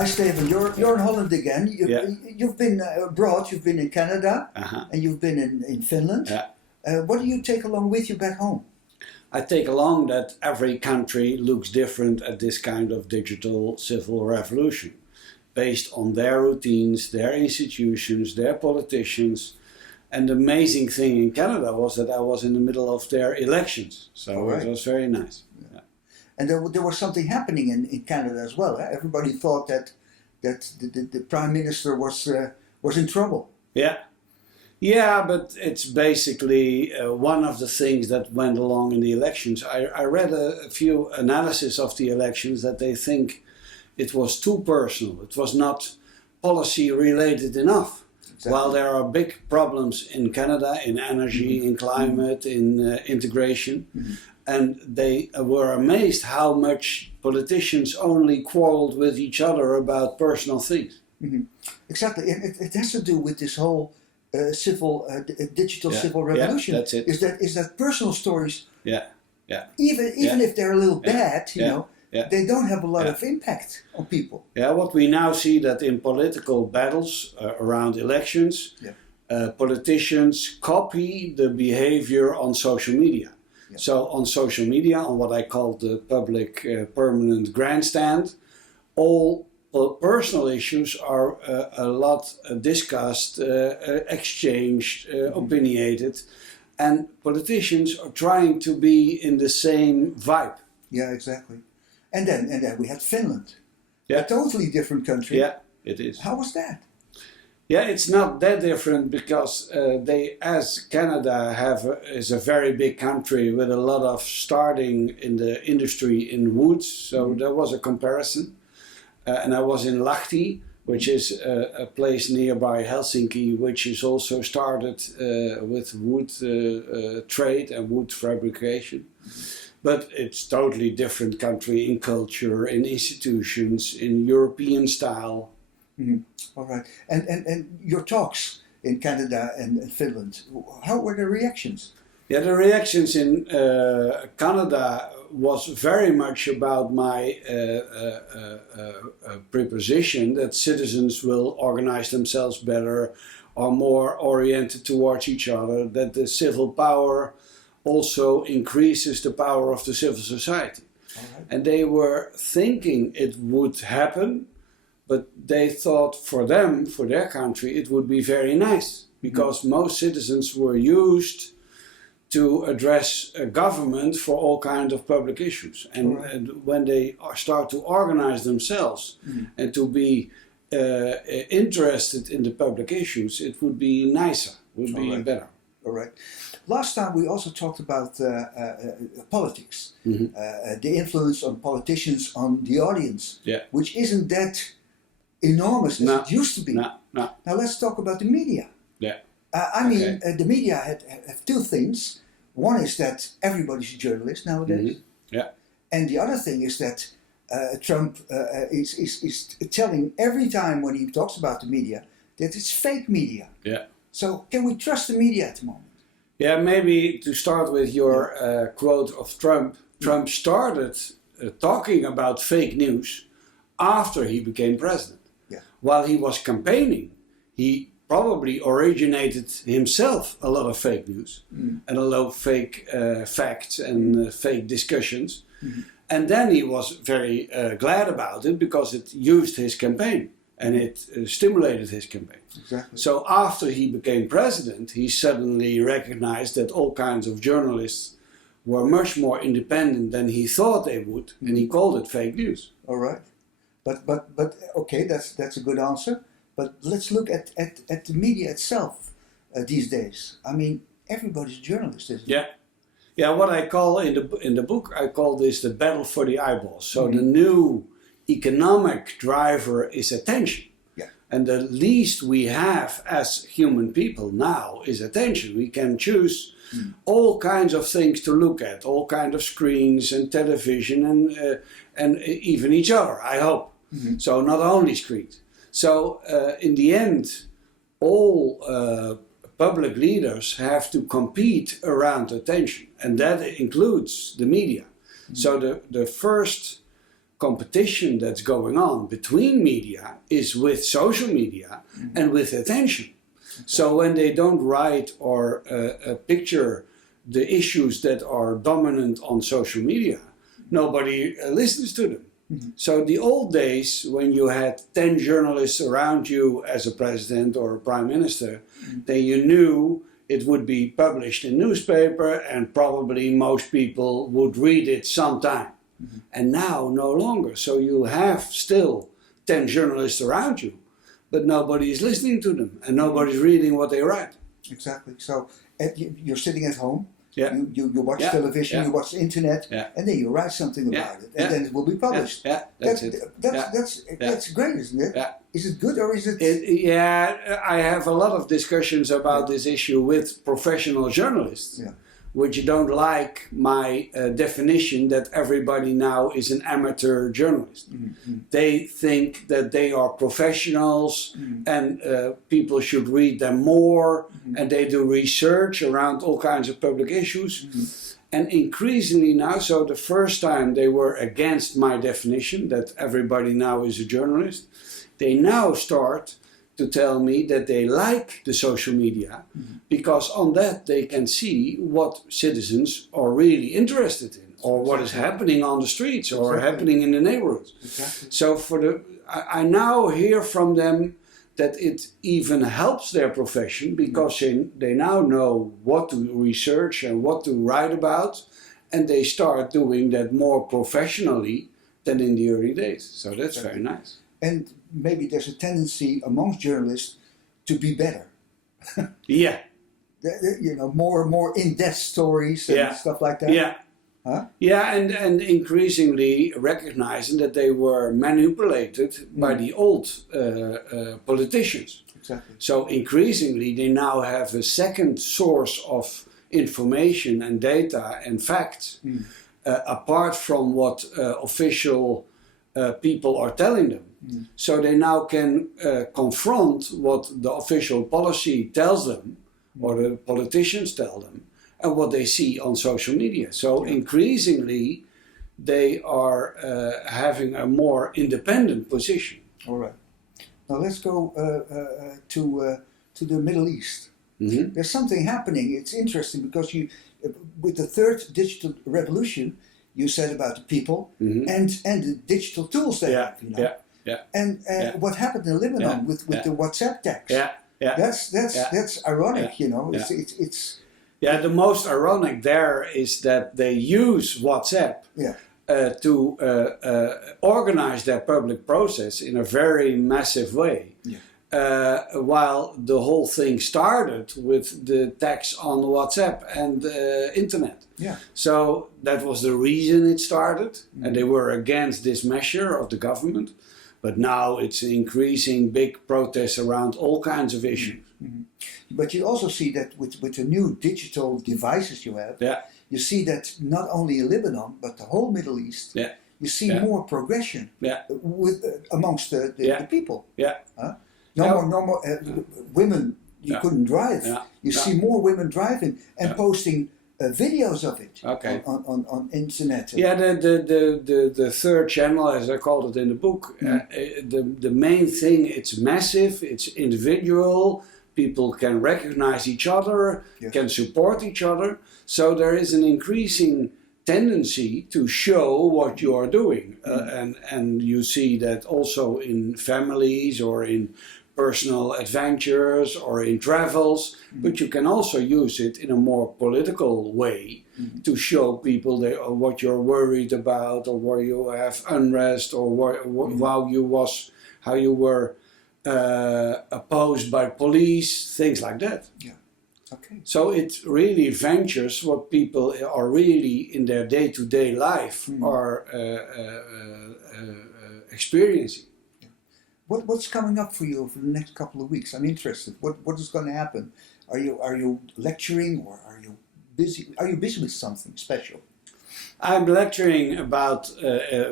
Hi Steven, you're in Holland again. You've been abroad, you've been in Canada, and you've been in Finland. Yeah. What do you take along with you back home? I take along that every country looks different at this kind of digital civil revolution, based on their routines, their institutions, their politicians. And the amazing thing in Canada was that I was in the middle of their elections, so it was very nice. Yeah. And there was something happening in Canada as well. Everybody thought that the Prime Minister was in trouble. Yeah, but it's basically one of the things that went along in the elections. I read a few analysis of the elections that they think it was too personal. It was not policy related enough. Exactly. While there are big problems in Canada, in energy, in climate, in integration. And they were amazed how much politicians only quarreled with each other about personal things. Exactly. It has to do with this whole digital civil revolution. That's it. Is that personal stories? Even if they're a little bad, you know, they don't have a lot of impact on people. Yeah, what we now see that in political battles around elections, politicians copy the behavior on social media. So on social media, on what I call the public permanent grandstand, all personal issues are a lot discussed, exchanged, opinionated, and politicians are trying to be in the same vibe. Yeah, exactly. And then we had Finland, a totally different country. Yeah, it is. How was that? Yeah, it's not that different because they, as Canada, is a very big country with a lot of starting in the industry in woods. So there was a comparison. And I was in Lahti, which is a place nearby Helsinki, which is also started with wood trade and wood fabrication. But it's totally different country in culture, in institutions, in European style. All right. And your talks in Canada and Finland, how were the reactions? Yeah, the reactions in Canada was very much about my preposition that citizens will organize themselves better, are more oriented towards each other, that the civil power also increases the power of the civil society. And they were thinking it would happen, but they thought for them, for their country, it would be very nice because most citizens were used to address a government for all kinds of public issues. And when they start to organize themselves and to be interested in the public issues, it would be nicer, would be better. All right. Last time we also talked about politics, the influence of politicians on the audience, which isn't that enormous as it used to be. Now let's talk about the media. I mean, the media have two things. One is that everybody's a journalist nowadays. And the other thing is that Trump is telling every time when he talks about the media that it's fake media. So can we trust the media at the moment? Yeah, maybe to start with your quote of Trump. Trump started talking about fake news after he became president. While he was campaigning, he probably originated himself a lot of fake news and a lot of fake facts and fake discussions. And then he was very glad about it because it used his campaign and it stimulated his campaign. So after he became president, he suddenly recognized that all kinds of journalists were much more independent than he thought they would, and he called it fake news. All right. But okay, that's a good answer. But let's look at the media itself these days. I mean, everybody's a journalist, isn't it? Yeah. What I call in the book, I call this the battle for the eyeballs. So the new economic driver is attention. And the least we have as human people now is attention. We can choose all kinds of things to look at, all kinds of screens and television and even each other, I hope. So not only screens. So in the end, all public leaders have to compete around attention, and that includes the media. So the first competition that's going on between media is with social media and with attention. So when they don't write or picture the issues that are dominant on social media, nobody listens to them. So the old days when you had 10 journalists around you as a president or a prime minister, then you knew it would be published in newspaper and probably most people would read it sometime. And now no longer. So you have still 10 journalists around you, but nobody is listening to them and nobody's reading what they write. Exactly. So you're sitting at home, you watch television, you watch the internet, and then you write something about it, and then it will be published. That's great, isn't it? Is it good or is it? I have a lot of discussions about this issue with professional journalists. Which don't like my definition that everybody now is an amateur journalist. They think that they are professionals and people should read them more, and they do research around all kinds of public issues. And increasingly now, so the first time they were against my definition that everybody now is a journalist, they now start to tell me that they like the social media because on that they can see what citizens are really interested in or what is happening on the streets or happening in the neighborhoods. So I now hear from them that it even helps their profession because they now know what to research and what to write about, and they start doing that more professionally than in the early days. So that's very nice. And maybe there's a tendency amongst journalists to be better. You know, more in-depth stories and stuff like that. And increasingly recognizing that they were manipulated by the old politicians. So increasingly they now have a second source of information and data and facts apart from what official people are telling them. So they now can confront what the official policy tells them or the politicians tell them and what they see on social media. So increasingly they are having a more independent position. All right. Now let's go to the Middle East. There's something happening. It's interesting because with the third digital revolution, you said about the people and the digital tools they have. You know? And what happened in Lebanon with the WhatsApp text? That's ironic. You know, it's the most ironic there is that they use WhatsApp to organize their public process in a very massive way. While the whole thing started with the text on WhatsApp and internet. So that was the reason it started, and they were against this measure of the government. But now it's increasing big protests around all kinds of issues. But you also see that with the new digital devices you have, you see that not only in Lebanon, but the whole Middle East, you see more progression with amongst the people. No more women, you couldn't drive. You see more women driving and posting videos of it on internet. The third channel, as I called it in the book, the main thing, it's massive, it's individual, people can recognize each other, can support each other. So there is an increasing tendency to show what you are doing. And you see that also in families or in personal adventures or in travels, but you can also use it in a more political way to show people what you're worried about, or where you have unrest, or how you were opposed by police, things like that. So it really ventures what people are really in their day-to-day life are experiencing. What's coming up for you for the next couple of weeks? I'm interested. What is going to happen? Are you lecturing, or are you busy? Are you busy with something special? I'm lecturing about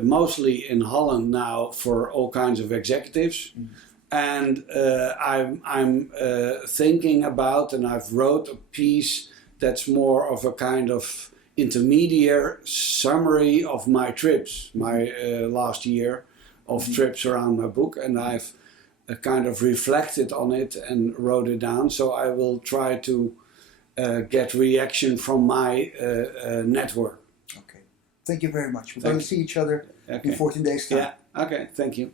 mostly in Holland now for all kinds of executives, and I'm thinking about, and I've wrote a piece that's more of a kind of intermediate summary of my trips, my last year of trips around my book, and I've kind of reflected on it and wrote it down. So I will try to get reaction from my network. Okay. Thank you very much. We're going to see each other in 14 days' time. Yeah. Okay. Thank you.